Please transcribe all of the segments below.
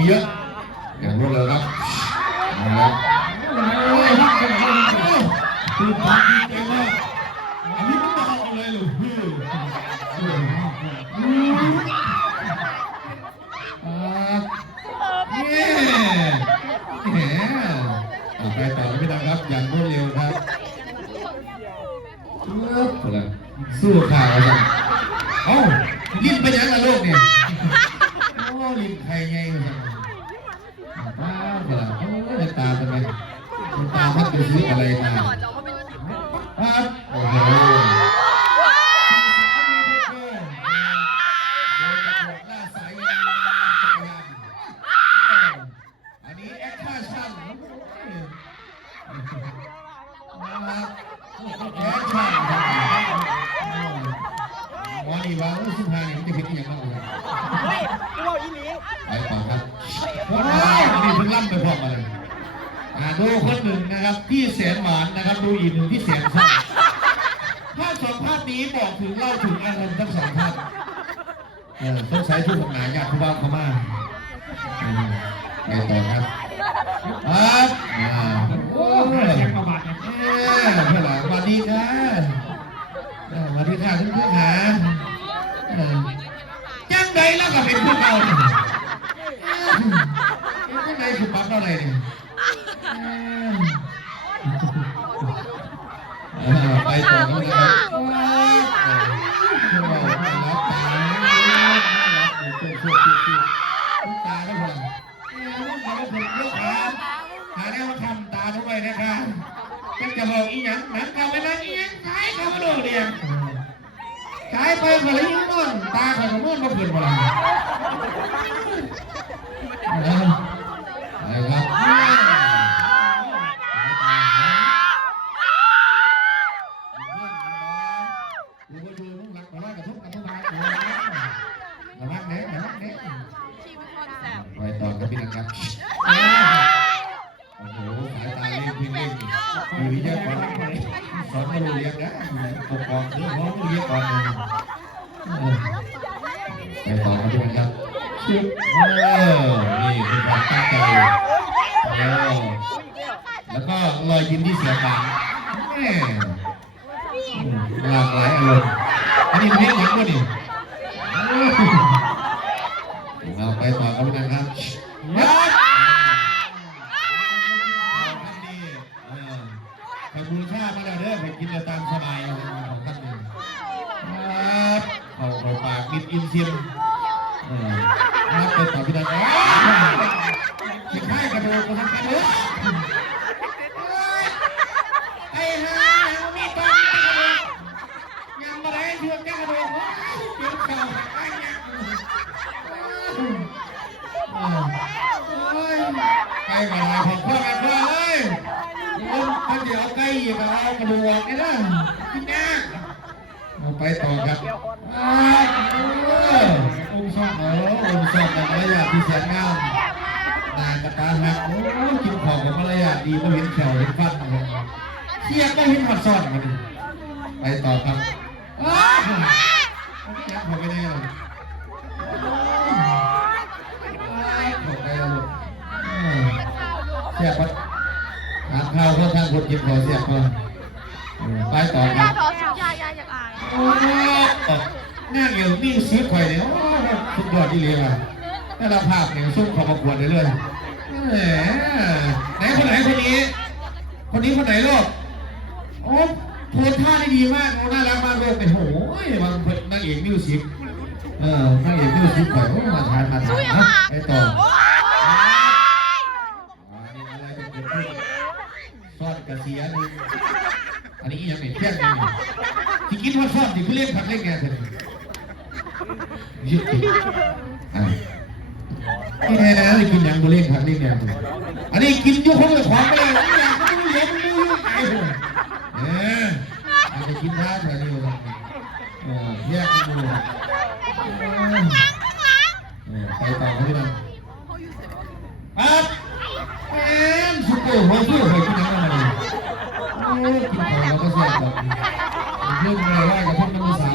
มีเยอะอย่างรวดเร็วครับมาแล้วคือพาดีใจมากอันนี้ก็มาเอาเลยหรือไปต่อพี่น้องครับอย่างรวดเร็วครับสู้ข่าวกันเอ้าลิ้นไปยังละโลกเนี่ยโอ้ลิ้นใครไงป้าเปล่าโอ้ยตาทำไมตาพัดไปซื้ออะไรมาครับโอ้โหอันนี้แอคชั่นวันนี้ว่าสุภาเนี่ยจะเป็นอย่างไรไปต่อครับอันนี้เพิ่งล่ำไปพร้อมมาเลยดูคนหนึ่งนะครับพี่แสนหวานนะครับดูอีกหนึ่งพี่แสนซ่าภาพสองภาพนี้บอกถึงเล่าถึงอารมณ์ทั้งสองท่านต้องใช้ชุดหนาญาติผู้บ่าวเข้ามาไปต่อครับโอ้ยประวัติเนี่ยสวัสดีค่ะสวัสดีค่ะทุกท่านหาจังใดแล้วก็เป็นพวกเราจังใดคือปั๊บอะไรเนี่ยไปต่อกันเลยครับตาก็พอหาแนวทำตาทุกไปนะครับจะบอกอีหยังหนังเก่าไปนะอีหยังขายเขาไม่ดูเรียงขายไปคนละยิ่งมุ่นตาคนละมุ่นมาเกินมาอะไรครับไปต่อกับพี่นะครับโอ้โหสายตาเล่นพี่เล่นอยู่ที่เยอะกว่าสอนมาดูเรียกนะปกครองเรื่องของดูเยอะกว่าไปต่อกับพี่นะครับนี่คือความตั้งใจแล้วก็รอยยิ้มที่เสียบานหลากหลายอารมณ์อันนี้เพลงหยังวะนี่เราไปต่อกันนะครับไปบูชามาแล้วเด้อไปกินตามสบายของท่านเองเอาปากมิดอินเซียมไปต่อพี่ดันจะค่ายกระโดดกระสับกระเดไอ้ห่าไม่ต้องยังมาได้เชื่อมกระโดดเดี๋ยวเข่าไอ้ยังไก่กระไรของพ่อกันพ่อเลยมันเดี๋ยวไก่อีกเอากระดูกนี่นะกินยากไปต่อครับองค์ชอบองค์ชอบกับมารยาทที่แสนงามนานกับตาหักกินของกับมารยาทดีไม่เห็นแขวเห็นฟันเทียบไม่เห็นหัดซ่อนกันไปต่อครับผมไม่ได้เลยเสียบพอทานข้าวก็ทานคนกินขอเสียบพอไปต่อครับงานเกี่ยวมีซื้อไข่เนี่ยสุดยอดที่เลยว่ะแต่ละภาพเนี่ยส่งขอประกวดเลยไหนคนไหนคนนี้คนไหนโลกโอ้โพสท่าได้ดีมากน่ารักมากเลยโอ้โหมันนางเอกมิวสิกนางเอกมิวสิกไข่มาทานนะไปต่อซ่อนกระเสียนึงอันนี้ยังไม่แค่นี้ที่คิดว่าซ่อนที่เขาเรียกผักเล็กไงเถอะยึดที่แท้แล้วกินยังเขาเรียกผักเล็กไงอันนี้กินยุ่งเขาเลยของไปเลยไม่อยากเขาไม่เลี้ยงไม่ยุ่งไอ้เลยอาจจะกินท่าแถวนี้เลยแยกกันดูไปต่อเขาที่นั่นปั๊บสุดโต่งหัวสู้ไปที่นั่นมาเลยกินของเราก็เสียแบบเรื่องอะไรว่ากระทงน้ำมันสาว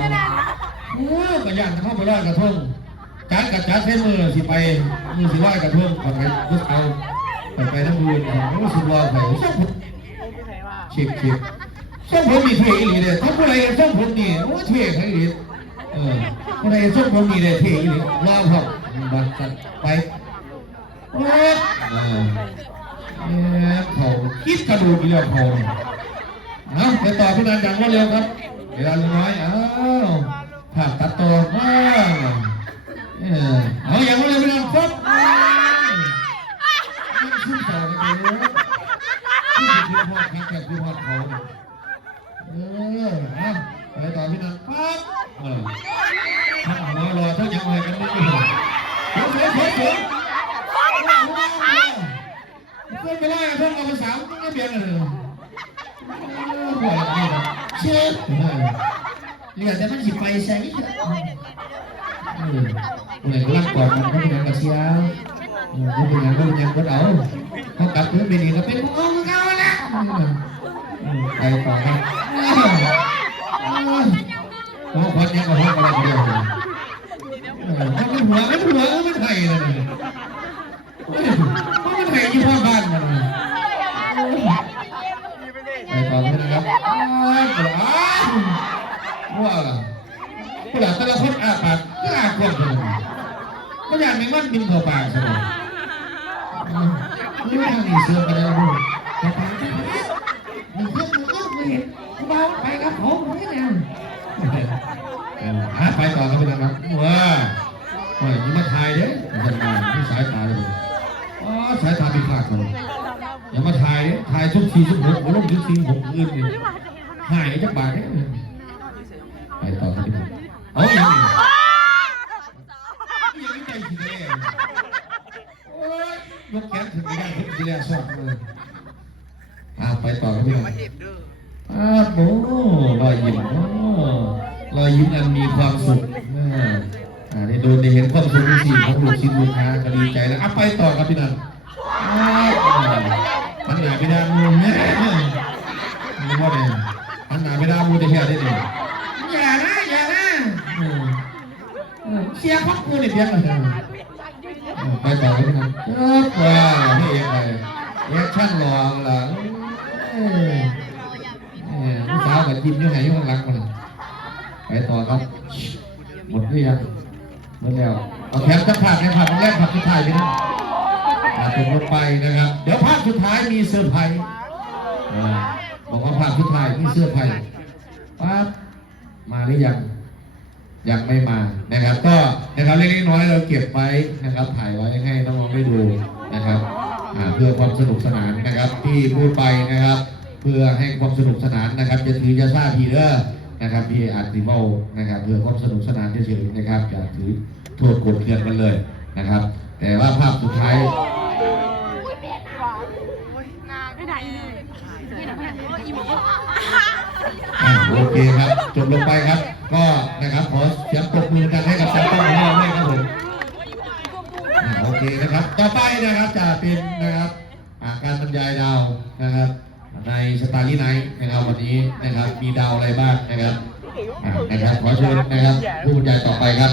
กระยานจะเข้าไปว่ากระทง จัดกับจัดเส้นมือสิไปมือสิว่ากับเพิ่มก่อนไปยุดเอาไปทั้งดูรู้สึกว่าไปเฉียบส้มผมมีเท่อีหลีเลยเขาผู้ใดส้มผมนี่โอ้เท่อีหลีผู้ใดส้มผมนี่เลยเท่อีหลีรอครับบัดจัดไปเขาคิดกระดูกเรียบเขาเอาไปต่อพี่นันอย่างรวดเร็วครับเวลาน้อยภาพตัดต่อมาเอาอย่างรวดเร็วพี่นันครับขึ้นต่อไปเลยขึ้นพอดแข่งขึ้นพอดเขาไปต่อพี่นันปั๊บรอเท่ายังไงกันนี่เฮ้ยเพื่อนไปไล่เพื่อนเอาภาษาไม่เบียดเลยเชื่อเรียกแต่มันหยิบไปใส่คนไหนรักก่อนมันก็เป็นกระเซียวก็เป็นอย่างก็เอาเขากลับถึงเป็นอีกก็เป็นของเขาละไปต่อครับเขาขวัญยังกับเขาอะไรเดียวมันหัวมันไข่เลยมันไข่ยี่ห้อบ้านมันไปต่อเลยนะครับว้าวผู้หลักแต่ละคนอาปากก็อาควบเลยก็อย่างในมันบินเข้าปากสินี่ทางนี้เสือกันแล้วดูมันเห็นเบาไปกับผมนี่แหละไปต่อกันไปนะครับว้านี่มาถ่ายเด้จะมาที่สายตาเลยสายตาพิฆาตเลยอย่ามาถ่ายเด้ถ่ายทุกทีทุกหกโอ้โหทุกทีหกอื่นเลยหายจักบาทเนี่ยไปต่อกันไปเอาอย่างนี้ยังใจสิเลยโอ้ยยกแขนถึงไม่ได้ถึงทีแรกสอบเลยไปต่อกันไปโอ้รอยยิ้มรอยยิ้มอันมีความสุขได้โดนได้เห็นความสุขที่ของลูกชิ้นลูกค้าก็ดีใจแล้วไปต่อครับพี่นันมันหนาไปด้านมูเนี่ยนี่ว่าไงมันหนาไปด้านมูจะแค่ได้เลยอย่านะเสียพักกูนี่เพี้ยนเลยไปต่อครับพี่นันว้าวนี่เองเลยแอคชั่นรองหลังผู้สาวกับยิ้มยังไงยังรักมันไปต่อครับหมดหรือยังหมดแล้วเอาแถมจะผ่านในผ่านแรกผ่านสุดท้ายไปนะถึงลงไปนะครับเดี๋ยวภาพสุดท้ายมีเสื้อไผ่บอกว่าภาพสุดท้ายมีเสื้อไผ่ปั๊บมาหรือยังไม่มานะครับก็นะครับเล็กๆน้อยเราเก็บไว้นะครับถ่ายไว้ให้น้องๆได้ดูนะครับเพื่อความสนุกสนานนะครับที่พูดไปนะครับเพื่อให้ความสนุกสนานนะครับจะถือจะทราบพีเดอร์นะครับพี่อาร์ติเมานะครับเพื่อความสนุกสนานเฉยๆนะครับจะถือโทษกดเกลื่อนกันเลยนะครับแต่ว่าภาพสุดท้ายโอเคครับจบลงไปครับก็นะครับขอเสียงปรบมือกันให้กับแชมป์ของเราด้วยครับผมโอเคนะครับต่อไปนะครับจะเป็นนะครับการบรรยายดาวนะครับในสตาร์ลี่ไนท์นะครับวันนี้นะครับมีดาวอะไรบ้างนะครับขอเชิญนะครับผู้บรรยายต่อไปครับ